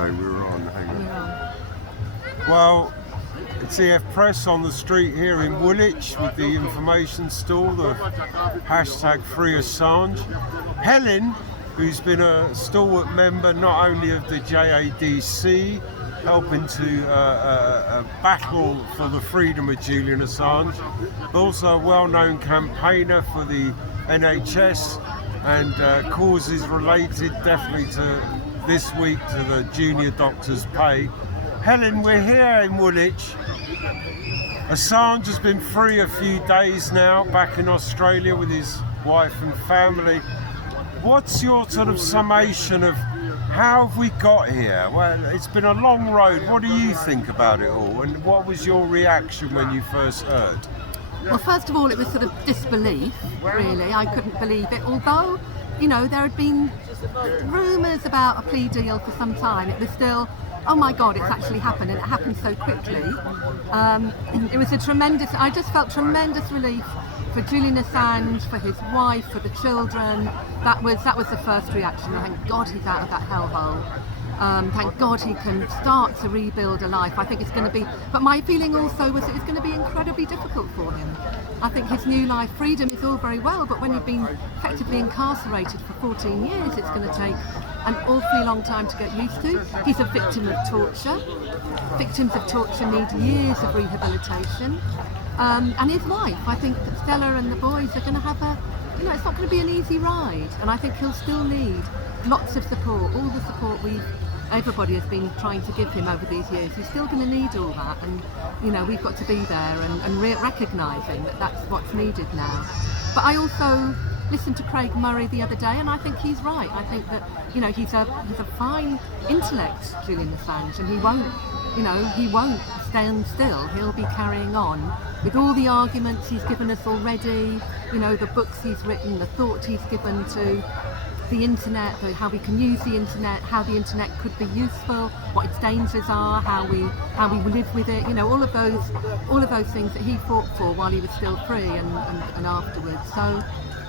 Okay, we're on. Hang on. Well, it's EF Press on the street here in Woolwich with the information stall, the hashtag Free Assange. Helen, who's been a stalwart member not only of the JADC, helping to battle for the freedom of Julian Assange, but also a well-known campaigner for the NHS and causes related definitely to this week to the junior doctors' pay. Helen, we're here in Woolwich. Assange has been free a few days now, back in Australia with his wife and family. What's your sort of summation of how have we got here? Well, it's been a long road. What do you think about it all? And what was your reaction when you first heard? Well, first of all, it was sort of disbelief, really. I couldn't believe it. Although, you know, there had been rumours about a plea deal for some time. It was still, oh my God, it's actually happened, and it happened so quickly. It was I just felt tremendous relief for Julian Assange, for his wife, for the children. That was the first reaction. Thank God he's out of that hellhole. Thank God he can start to rebuild a life. I think it's going to be, but my feeling also was it was going to be incredibly difficult for him. I think his new life, freedom is all very well, but when you've been effectively incarcerated for 14 years, it's going to take an awfully long time to get used to. He's a victim of torture. Victims of torture need years of rehabilitation. And his wife, I think that Stella and the boys are going to have it's not going to be an easy ride. And I think he'll still need lots of support, all the support everybody has been trying to give him over these years. He's still going to need all that, and we've got to be there and recognising that that's what's needed now. But I also listened to Craig Murray the other day, and I think he's right. I think that he's a fine intellect, Julian Assange, and he won't stand still. He'll be carrying on with all the arguments he's given us already. The books he's written, the thought he's given to the internet, how we can use the internet, how the internet could be useful, what its dangers are, how we live with it. All of those things that he fought for while he was still free and afterwards. So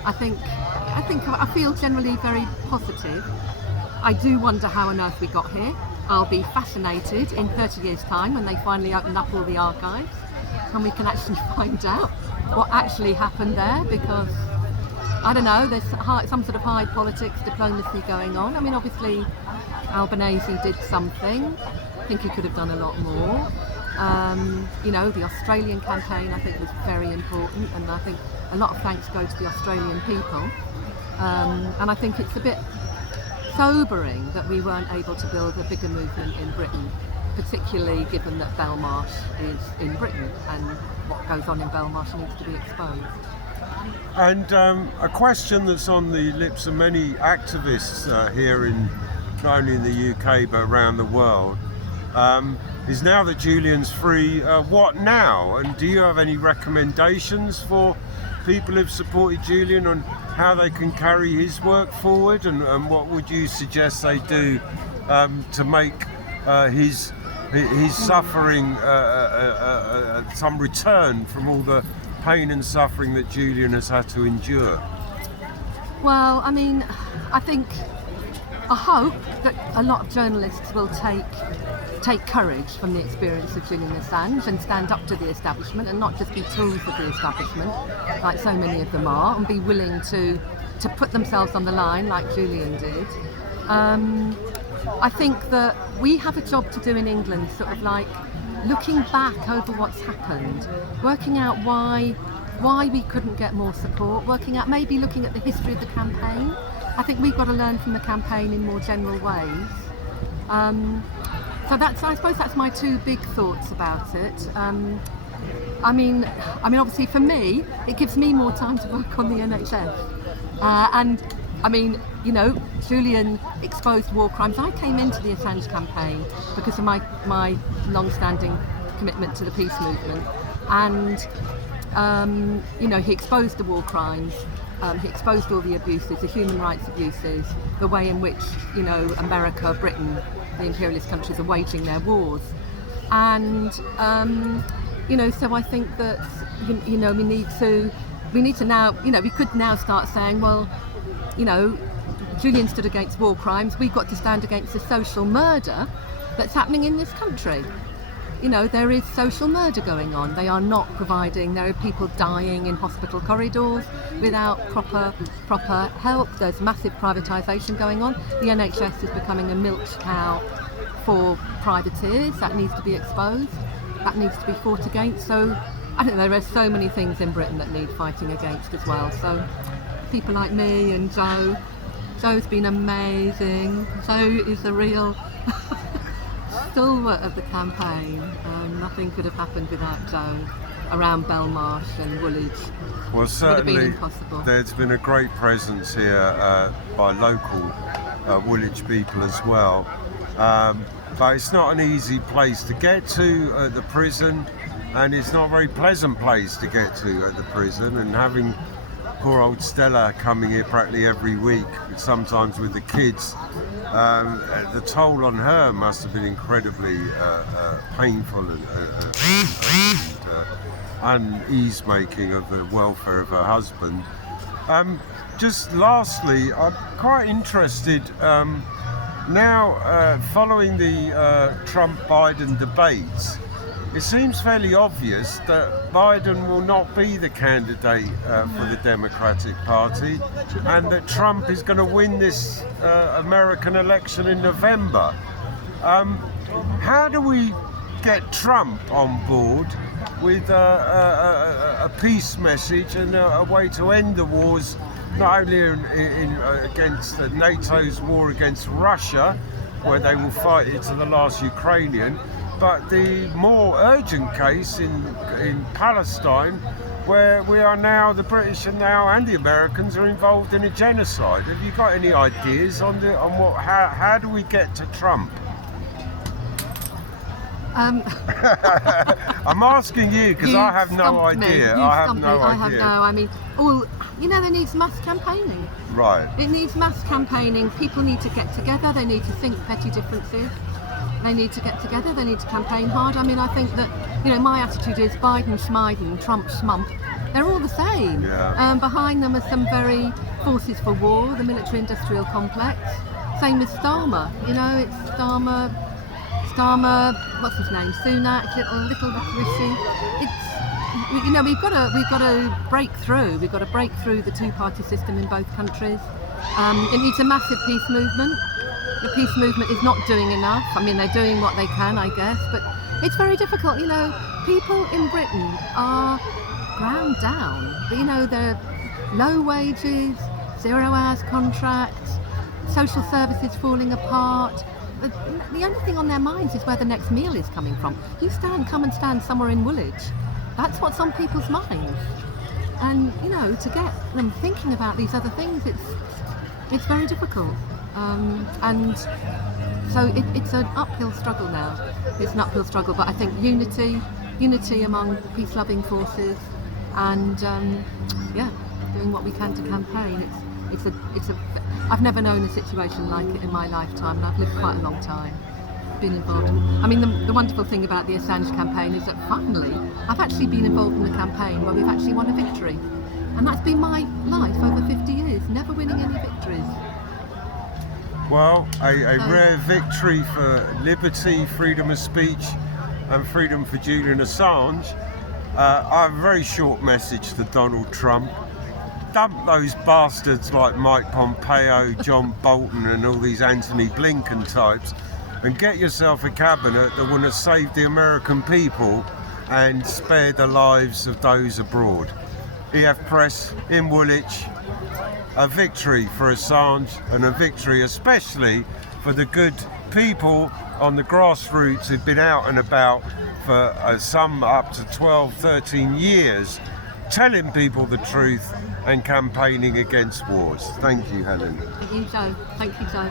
I feel generally very positive. I do wonder how on earth we got here. I'll be fascinated in 30 years' time when they finally open up all the archives and we can actually find out what actually happened there, because I don't know, there's some sort of high politics, diplomacy going on. I mean, obviously Albanese did something. I think he could have done a lot more. The Australian campaign I think was very important, and I think a lot of thanks go to the Australian people. And I think it's a bit sobering that we weren't able to build a bigger movement in Britain, particularly given that Belmarsh is in Britain and what goes on in Belmarsh needs to be exposed. And a question that's on the lips of many activists here not only in the UK but around the world is, now that Julian's free, what now? And do you have any recommendations for people who've supported Julian on how they can carry his work forward, and what would you suggest they do to make his suffering some return from all the pain and suffering that Julian has had to endure? Well, I mean, I hope that a lot of journalists will take courage from the experience of Julian Assange and stand up to the establishment and not just be tools of the establishment, like so many of them are, and be willing to put themselves on the line like Julian did. I think that we have a job to do in England, sort of like looking back over what's happened, working out why we couldn't get more support, maybe looking at the history of the campaign. I think we've got to learn from the campaign in more general ways. So I suppose that's my two big thoughts about it. I mean, obviously for me, it gives me more time to work on the NHS. And I mean, Julian exposed war crimes. I came into the Assange campaign because of my long-standing commitment to the peace movement, and he exposed the war crimes. He exposed all the abuses, the human rights abuses, the way in which America, Britain, the imperialist countries are waging their wars, and so I think that we need to now, we could now start saying, well, Julian stood against war crimes, we've got to stand against the social murder that's happening in this country. You know, there is social murder going on. They are not providing, there are people dying in hospital corridors without proper help. There's massive privatisation going on. The NHS is becoming a milk cow for privateers. That needs to be exposed. That needs to be fought against. So, I don't know, there are so many things in Britain that need fighting against as well. So, people like me and Joe. Joe's been amazing. Joe is the real stalwart of the campaign. Nothing could have happened without Joe around Belmarsh and Woolwich. Well, certainly been there's been a great presence here by local Woolwich people as well. But it's not an easy place to get to at the prison, and it's not a very pleasant place to get to at the prison. And having poor old Stella coming here practically every week, sometimes with the kids, the toll on her must have been incredibly painful and unease-making of the welfare of her husband. Just lastly, I'm quite interested now, following the Trump-Biden debates, it seems fairly obvious that Biden will not be the candidate for the Democratic Party, and that Trump is going to win this American election in November. How do we get Trump on board with a peace message and a way to end the wars, not only against NATO's war against Russia, where they will fight it to the last Ukrainian, but the more urgent case in Palestine, where we are now, the British and the Americans are involved in a genocide. Have you got any ideas on how do we get to Trump? I'm asking you because I have no idea. I mean, there needs mass campaigning. Right. It needs mass campaigning. People need to get together. They need to think petty differences. They need to get together. They need to campaign hard. I mean, I think that, my attitude is Biden, Schmeiden, Trump, Schmump. They're all the same. Yeah. Behind them are some very forces for war, the military-industrial complex. Same with Starmer. It's Starmer, what's his name? Sunak, little Rishi. We've got to break through. We've got to break through the two-party system in both countries. It needs a massive peace movement. The peace movement is not doing enough. I mean, they're doing what they can, I guess, but it's very difficult. People in Britain are ground down. They're low wages, 0 hours contracts, social services falling apart. The only thing on their minds is where the next meal is coming from. Come and stand somewhere in Woolwich. That's what's on people's minds. And, to get them thinking about these other things, it's very difficult. And so it's an uphill struggle now. It's an uphill struggle, but I think unity among peace-loving forces, and doing what we can to campaign. I've never known a situation like it in my lifetime, and I've lived quite a long time. Been involved. The wonderful thing about the Assange campaign is that finally I've actually been involved in a campaign where we've actually won a victory, and that's been my life over 50 years, never winning any victories. Well, a rare victory for liberty, freedom of speech and freedom for Julian Assange. I have a very short message to Donald Trump. Dump those bastards like Mike Pompeo, John Bolton and all these Anthony Blinken types, and get yourself a cabinet that will have saved the American people and spared the lives of those abroad. EF Press in Woolwich. A victory for Assange, and a victory especially for the good people on the grassroots who've been out and about for some up to 12, 13 years, telling people the truth and campaigning against wars. Thank you, Helen. Thank you, Joe.